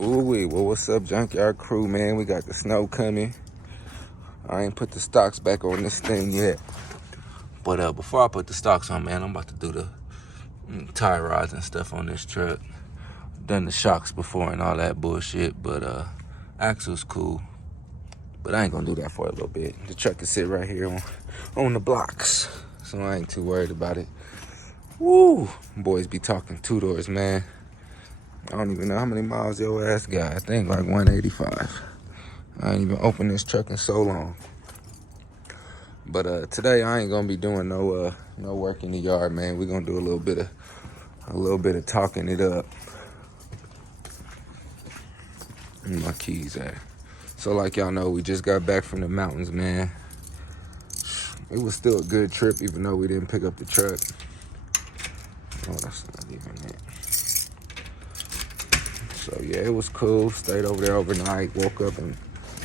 Ooh, well, what's up, Junkyard crew, man? We got the snow coming. I ain't put the stocks back on this thing yet. But before I put the stocks on, man, I'm about to do the tie rods and stuff on this truck. Done the shocks before and all that bullshit, but axle's cool. But I ain't gonna do that for a little bit. The truck can sit right here on the blocks, so I ain't too worried about it. Woo! Boys be talking two doors, man. I don't even know how many miles your ass got. I think like 185. I ain't even opened this truck in so long. But today I ain't gonna be doing no work in the yard, man. We're gonna do a little bit of talking it up. Where my keys at? So like y'all know, we just got back from the mountains, man. It was still a good trip, even though we didn't pick up the truck. Oh, that's not even it. So yeah, it was cool. Stayed over there overnight. Woke up and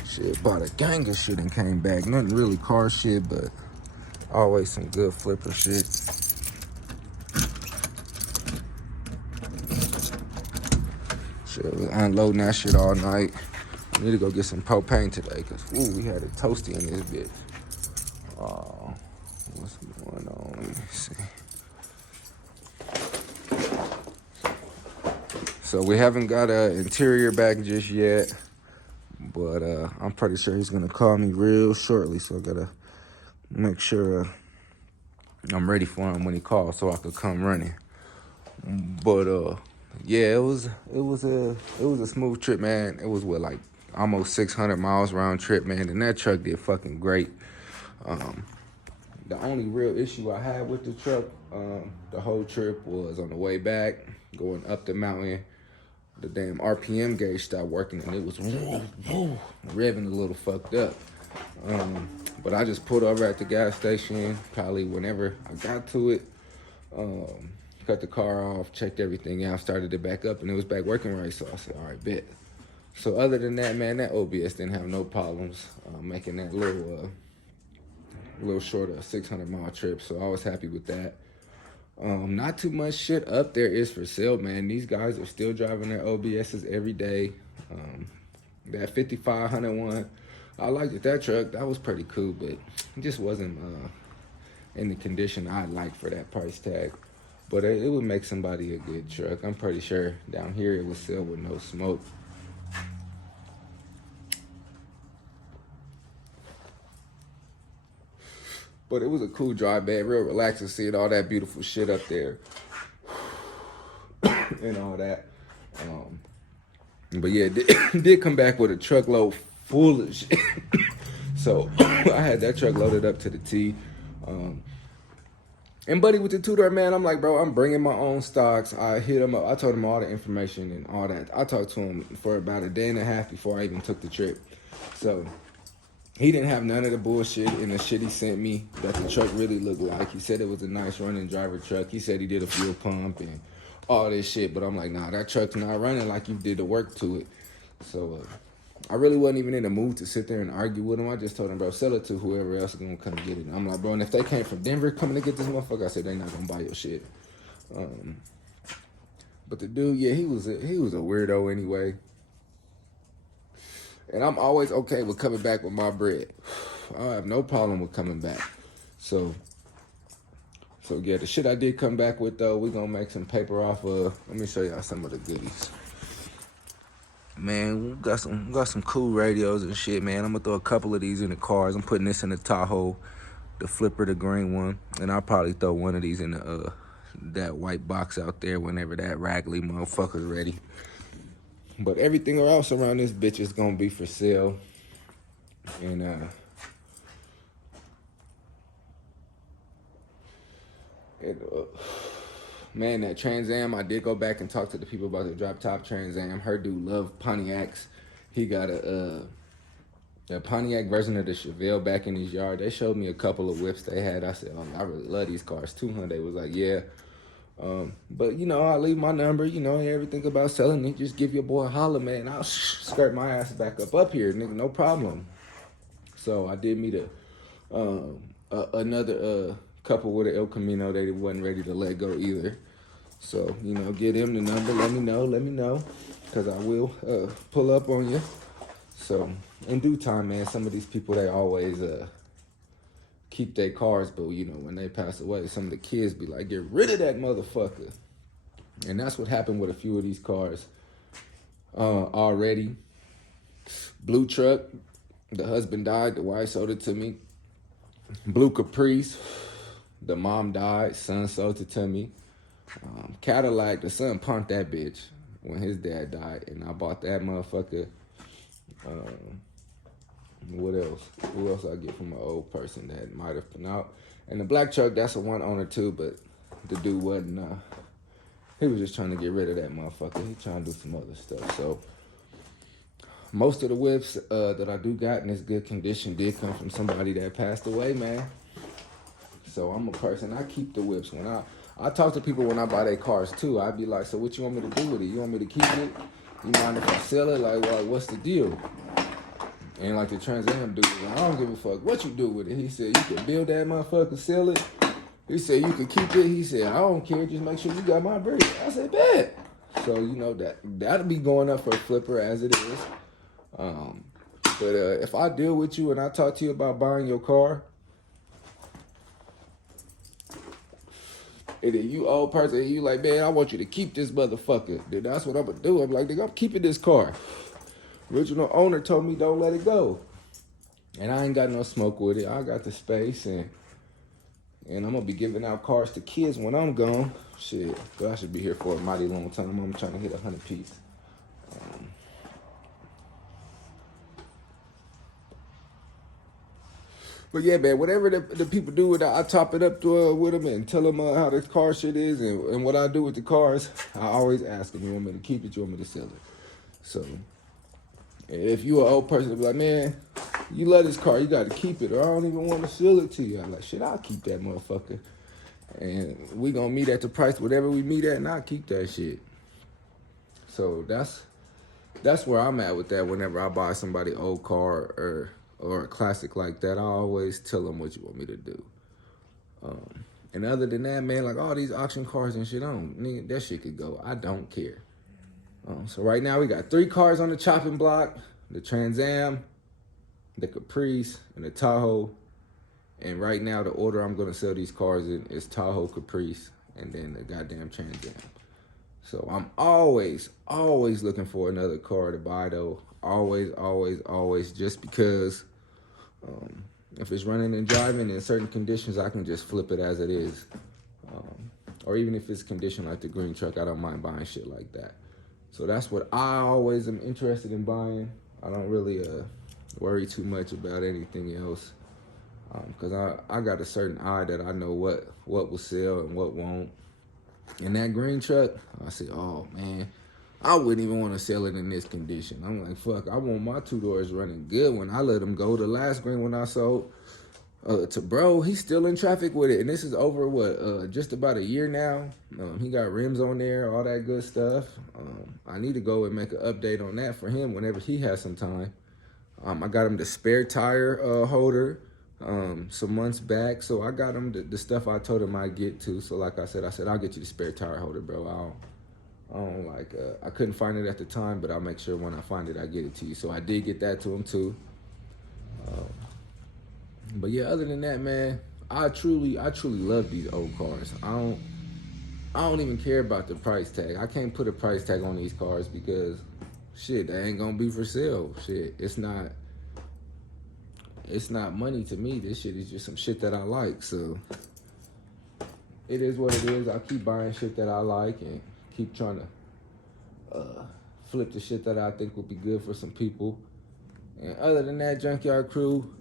shit, bought a gang of shit and came back. Nothing really car shit, but always some good flipper shit. Shit, was unloading that shit all night. I need to go get some propane today, cause ooh, we had a toasty in this bitch. Oh, what's going on? Let me see. So we haven't got an interior back just yet, but I'm pretty sure he's gonna call me real shortly. So I gotta make sure I'm ready for him when he calls, so I could come running. But yeah, it was a smooth trip, man. It was like almost 600 miles round trip, man, and that truck did fucking great. The only real issue I had with the truck the whole trip was on the way back, going up the mountain. The damn RPM gauge stopped working and it was revving a little fucked up. But I just pulled over at the gas station, probably whenever I got to it, cut the car off, checked everything out, started it back up, and it was back working right. So I said, all right, bet. So other than that, man, that OBS didn't have no problems making that little short of 600-mile trip. So I was happy with that. Not too much shit up there is for sale, man. These guys are still driving their OBSs every day. That 5500 one, I liked it. That truck, that was pretty cool, but it just wasn't in the condition I'd like for that price tag. But it would make somebody a good truck. I'm pretty sure down here it would sell with no smoke. But it was a cool drive, man. Real relaxing, seeing all that beautiful shit up there. And all that. But yeah, did come back with a truckload full of shit. So I had that truck loaded up to the T. And buddy with the two-door, man, I'm like, bro, I'm bringing my own stocks. I hit him up. I told him all the information and all that. I talked to him for about a day and a half before I even took the trip. So he didn't have none of the bullshit in the shit he sent me that the truck really looked like. He said it was a nice running driver truck. He said he did a fuel pump and all this shit. But I'm like, nah, that truck's not running like you did the work to it. So I really wasn't even in the mood to sit there and argue with him. I just told him, bro, sell it to whoever else is going to come get it. And I'm like, bro, and if they came from Denver coming to get this motherfucker, I said, they not going to buy your shit. But the dude, yeah, he was a weirdo anyway. And I'm always okay with coming back with my bread. I have no problem with coming back. So yeah, the shit I did come back with, though, we're going to make some paper off of. Let me show y'all some of the goodies. Man, we got some cool radios and shit, man. I'm going to throw a couple of these in the cars. I'm putting this in the Tahoe, the flipper, the green one. And I'll probably throw one of these in the that white box out there whenever that raggedy motherfucker's ready. But everything else around this bitch is gonna be for sale. And man, that Trans Am, I did go back and talk to the people about the drop top Trans Am. Her dude loved Pontiacs. He got a Pontiac version of the Chevelle back in his yard. They showed me a couple of whips they had. I said, oh, I really love these cars. 200 was like, yeah. But, you know, I leave my number, you know, everything about selling it. Just give your boy a holler, man. I'll skirt my ass back up here, nigga, no problem. So I did meet another couple with an El Camino. They wasn't ready to let go either. So, you know, get him the number, let me know. because I will pull up on you. So in due time, man, some of these people, they always keep their cars, but you know, when they pass away, some of the kids be like, get rid of that motherfucker. And that's what happened with a few of these cars already. Blue truck, the husband died, the wife sold it to me. Blue Caprice, the mom died, son sold it to me. Cadillac, the son punked that bitch when his dad died, and I bought that motherfucker. What else? Who else I get from an old person that might have been out? And the black truck, that's a one owner too, but the dude wasn't, he was just trying to get rid of that motherfucker. He trying to do some other stuff. So most of the whips that I do got in this good condition did come from somebody that passed away, man. So I'm a person, I keep the whips. When I talk to people when I buy their cars too, I be like, so what you want me to do with it? You want me to keep it? You mind if I sell it? Like, well, what's the deal? And like the Trans Am dude, I don't give a fuck what you do with it. He said, you can build that motherfucker, sell it. He said, you can keep it. He said, I don't care, just make sure you got my bread. I said, bet. So, you know, that'll be going up for a flipper as it is. But if I deal with you and I talk to you about buying your car, and then you old person, and you like, man, I want you to keep this motherfucker. Then that's what I'm gonna do. I'm like, nigga, I'm keeping this car. Original owner told me don't let it go. And I ain't got no smoke with it. I got the space, and I'm gonna be giving out cars to kids when I'm gone. Shit, but I should be here for a mighty long time. I'm trying to hit 100 piece. But yeah, man, whatever the people do with it, I top it up with them and tell them how the car shit is and what I do with the cars. I always ask them, you want me to keep it, you want me to sell it? So if you an old person, be like, man, you love this car, you got to keep it, or I don't even want to sell it to you. I'm like, shit, I'll keep that motherfucker. And we going to meet at the price, whatever we meet at, and I'll keep that shit. So that's where I'm at with that whenever I buy somebody old car or a classic like that. I always tell them what you want me to do. And other than that, man, like all these auction cars and shit, nigga, that shit could go. I don't care. So right now we got 3 cars on the chopping block: the Trans Am, the Caprice, and the Tahoe. And right now the order I'm gonna sell these cars in is Tahoe, Caprice, and then the goddamn Trans Am. So I'm always looking for another car to buy though. Always, just because if it's running and driving in certain conditions, I can just flip it as it is. Or even if it's conditioned like the green truck, I don't mind buying shit like that. So that's what I always am interested in buying. I don't really worry too much about anything else. Because I got a certain eye that I know what will sell and what won't. And that green truck, I say, oh man, I wouldn't even want to sell it in this condition. I'm like, fuck, I want my 2 doors running good when I let them go. The last green one I sold to bro, he's still in traffic with it. And this is over, just about a year now. He got rims on there, all that good stuff. I need to go and make an update on that for him whenever he has some time. I got him the spare tire holder some months back. So I got him the stuff I told him I'd get to. So like I said, I'll get you the spare tire holder, bro. I couldn't find it at the time, but I'll make sure when I find it, I get it to you. So I did get that to him too. But yeah, other than that, man, I truly love these old cars. I don't even care about the price tag. I can't put a price tag on these cars because shit, they ain't gonna be for sale. Shit, it's not money to me. This shit is just some shit that I like. So it is what it is. I keep buying shit that I like and keep trying to flip the shit that I think would be good for some people. And other than that, Junkyard Crew,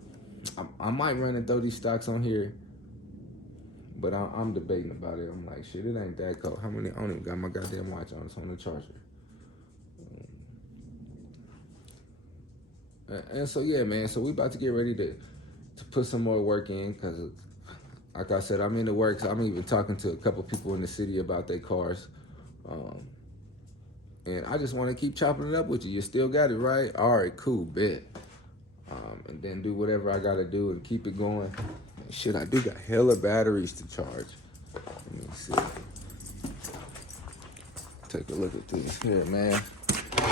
I might run and throw these stocks on here, but I'm debating about it. I'm like, shit, it ain't that cold. How many? I don't even got my goddamn watch on. It's on the charger. And so yeah, man. So we about to get ready to put some more work in because, like I said, I'm in the works. I'm even talking to a couple people in the city about their cars. And I just want to keep chopping it up with you. You still got it, right? All right, cool, bet. And then do whatever I got to do and keep it going. And shit, I do got hella batteries to charge. Let me see. Take a look at this here, man.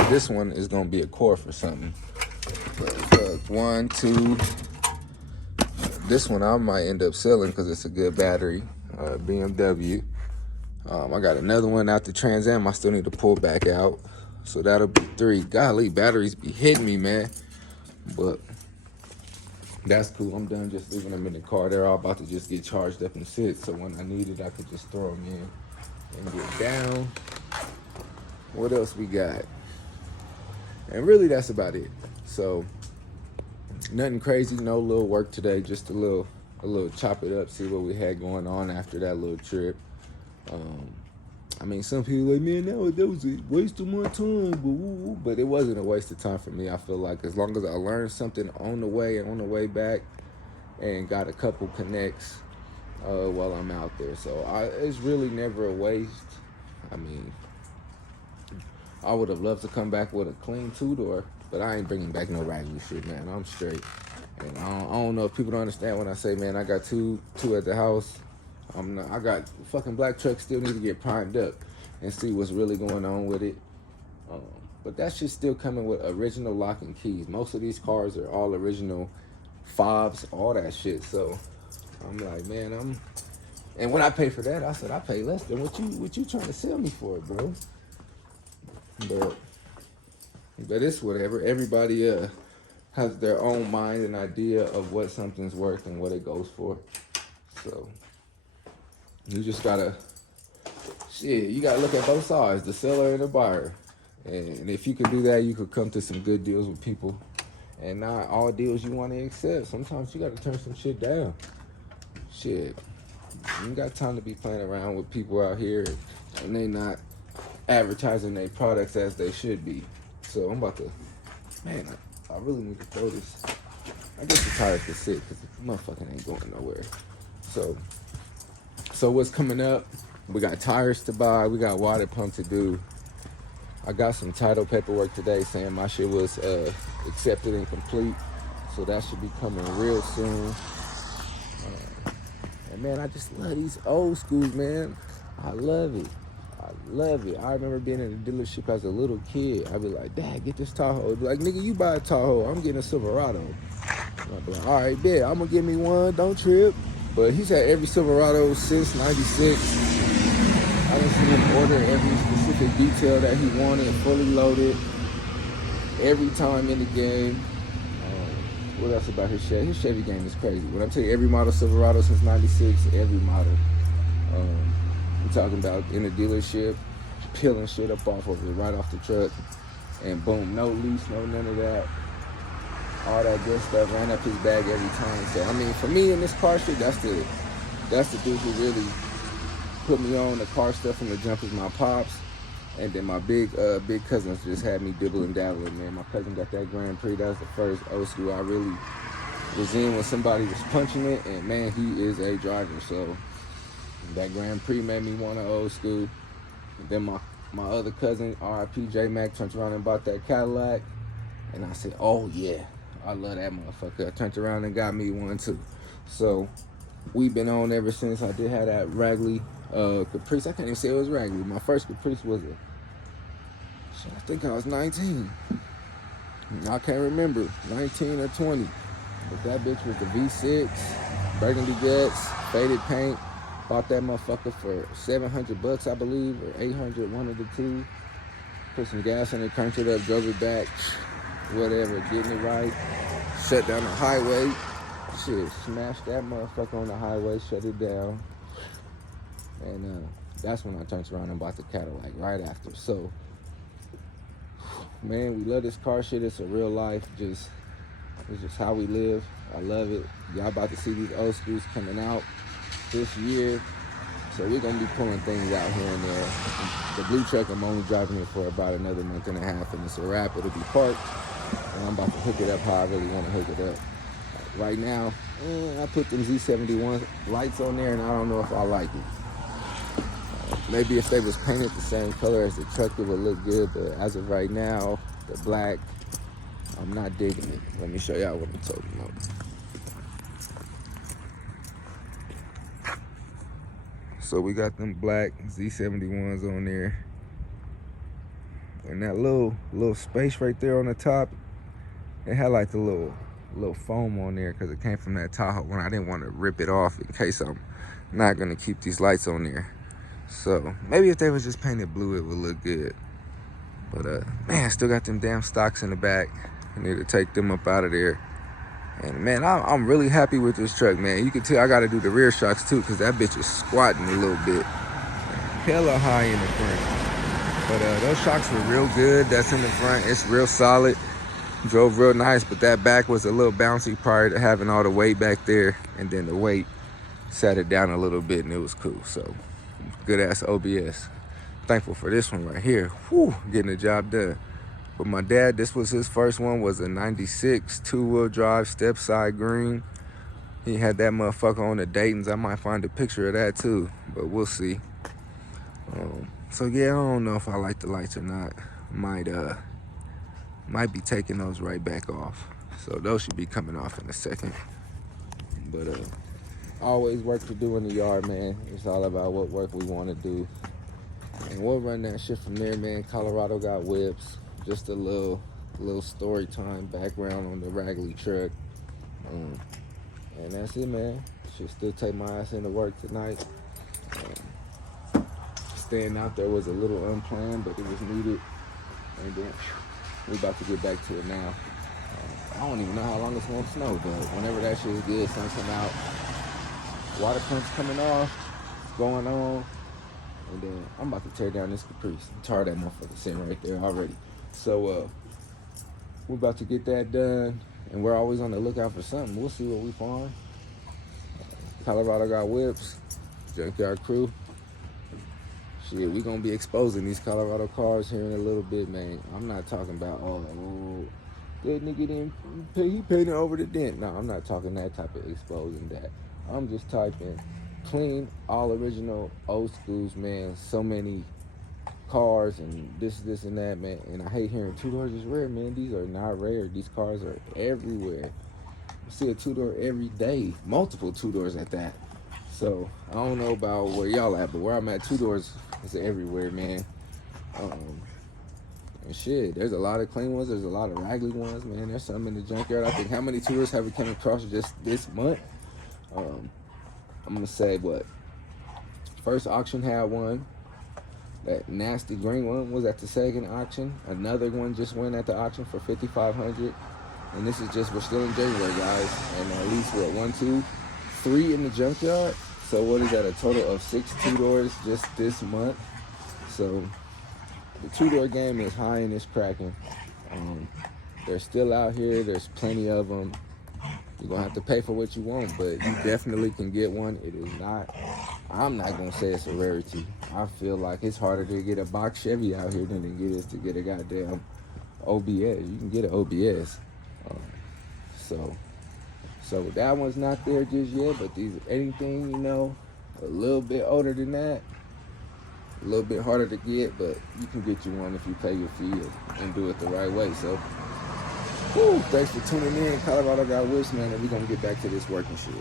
This one is gonna be a core for something. But 1, 2. This one I might end up selling because it's a good battery. BMW. I got another one out the Trans Am I still need to pull back out. So that'll be 3. Golly, batteries be hitting me, man. But that's cool. I'm done just leaving them in the car. They're all about to just get charged up and sit. So when I need it, I could just throw them in and get down. What else we got? And really, that's about it. So nothing crazy, no little work today. Just a little chop it up, see what we had going on after that little trip. I mean, some people like, man, that was a waste of my time, but it wasn't a waste of time for me. I feel like as long as I learned something on the way and on the way back, and got a couple connects while I'm out there, so it's really never a waste. I mean, I would have loved to come back with a clean 2-door, but I ain't bringing back no raggedy shit, man. I'm straight. And I don't know if people don't understand when I say, man, I got two at the house. I got fucking black trucks still need to get primed up and see what's really going on with it. But that shit's still coming with original lock and keys. Most of these cars are all original fobs, all that shit. So I'm like, man, and when I pay for that, I said I pay less than what you trying to sell me for, bro. But it's whatever. Everybody has their own mind and idea of what something's worth and what it goes for. So you just gotta look at both sides, the seller and the buyer. And if you can do that, you could come to some good deals with people. And not all deals you want to accept. Sometimes you gotta turn some shit down. Shit. You ain't got time to be playing around with people out here and they not advertising their products as they should be. So I'm about to, man, I really need to throw this. I guess the tires can sit because the motherfucking ain't going nowhere. So what's coming up? We got tires to buy. We got water pump to do. I got some title paperwork today saying my shit was accepted and complete. So that should be coming real soon. And man, I just love these old schools, man. I love it. I remember being in a dealership as a little kid. I'd be like, Dad, get this Tahoe. He'd be like, nigga, you buy a Tahoe. I'm getting a Silverado. And I'd be like, all right, bet. I'm going to give me one. Don't trip. But he's had every Silverado since 96. I done seen him order every specific detail that he wanted, fully loaded, every time in the game. What else about his Chevy? His Chevy game is crazy. When I tell you every model Silverado since 96, every model. I'm talking about in the dealership, peeling shit up off of it, right off the truck, and boom, no lease, no none of that. All that good stuff ran up his bag every time. So I mean, for me in this car shit, that's the dude who really put me on the car stuff from the jump is my pops, and then my big cousins just had me dibbling dabbling. Man, my cousin got that Grand Prix. That was the first old school I really was in when somebody was punching it, and man, he is a driver. So that Grand Prix made me want an old school. And then my other cousin, RIP J Mac, turned around and bought that Cadillac, and I said, oh yeah, I love that motherfucker. I turned around and got me one too. So we've been on ever since. I did have that Ragley Caprice. I can't even say it was Ragley. My first Caprice was I think I was 19. I can't remember, 19 or 20. But that bitch was the V6, burgundy guts, faded paint. Bought that motherfucker for $700, I believe, or 800, one of the two. Put some gas in it, cranked it up, drove it back, whatever, getting it right. Shut down the highway. Shit, smashed that motherfucker on the highway, shut it down. And that's when I turned around and bought the Cadillac right after. So, man, we love this car shit. It's a real life. It's just how we live. I love it. Y'all about to see these old schools coming out this year. So we're going to be pulling things out here and there. The blue truck, I'm only driving it for about another month and a half, and it's a wrap. It'll be parked, and I'm about to hook it up how I really want to hook it up. Right now, I put them Z71 lights on there, and I don't know if I like it. Maybe if they was painted the same color as the truck, it would look good, but as of right now, the black, I'm not digging it. Let me show y'all what I'm talking about. So we got them black Z71s on there. and that little space right there on the top, it had like a little foam on there because it came from that Tahoe when I didn't want to rip it off in case I'm not gonna keep these lights on there. So maybe if they was just painted blue, it would look good. But man, still got them damn stocks in the back. I need to take them up out of there. And man, I'm really happy with this truck, man. You can tell I gotta do the rear shocks too, cause that bitch is squatting a little bit. Hella high in the front. But those shocks were real good. That's in the front, it's real solid. Drove real nice, but that back was a little bouncy prior to having all the weight back there. And then the weight sat it down a little bit and it was cool. So good ass OBS. Thankful for this one right here. Whew, getting the job done. But my dad, this was his first one, was a 96 two-wheel drive step side green. He had that motherfucker on the Dayton's. I might find a picture of that too, but we'll see. So yeah, I don't know if I like the lights or not. Might be taking those right back off. So those should be coming off in a second. But always work to do in the yard, man. It's all about what work we want to do. And we'll run that shit from there, man. Colorado got whips. Just a little story time background on the Ragley truck. And that's it, man. Should still take my ass into work tonight. Staying out there was a little unplanned, but it was needed. And then we about to get back to it now. I don't even know how long it's gonna snow, but whenever that shit is good, sun come out. Water pump's coming off, going on. And then I'm about to tear down this Caprice and tar that motherfucker sitting right there already. So we're about to get that done, and we're always on the lookout for something. We'll see what we find. Colorado got whips, Junkyard crew. Shit, we gonna be exposing these Colorado cars here in a little bit, man. I'm not talking about, that nigga didn't he painted over the dent. No, I'm not talking that type of exposing that. I'm just typing clean, all original, old schools, man. So many cars and this and that, man. And I hate hearing two doors is rare, man. These are not rare. These cars are everywhere. I see a two-door every day, multiple two-doors at that. So I don't know about where y'all at, but where I'm at, two doors is everywhere, man. And shit, there's a lot of clean ones. There's a lot of raggedy ones, man. There's some in the junkyard. I think how many two-doors have we come across just this month? I'm gonna say what? First auction had one. That nasty green one was at the second auction. Another one just went at the auction for $5,500. And this is just, we're still in January, guys. And at least what, 1, 2, 3 in the junkyard. So what is that? A total of 6 two-doors just this month. So the two-door game is high and it's cracking. They're still out here. There's plenty of them. You're going to have to pay for what you want, but you definitely can get one. It is not, I'm not going to say it's a rarity. I feel like it's harder to get a box Chevy out here than it is to get a goddamn OBS. You can get an OBS. So that one's not there just yet, but these, anything, you know, a little bit older than that, a little bit harder to get, but you can get you one if you pay your fee and do it the right way. So, whew, thanks for tuning in. Colorado got whips, man, and we're going to get back to this working shit.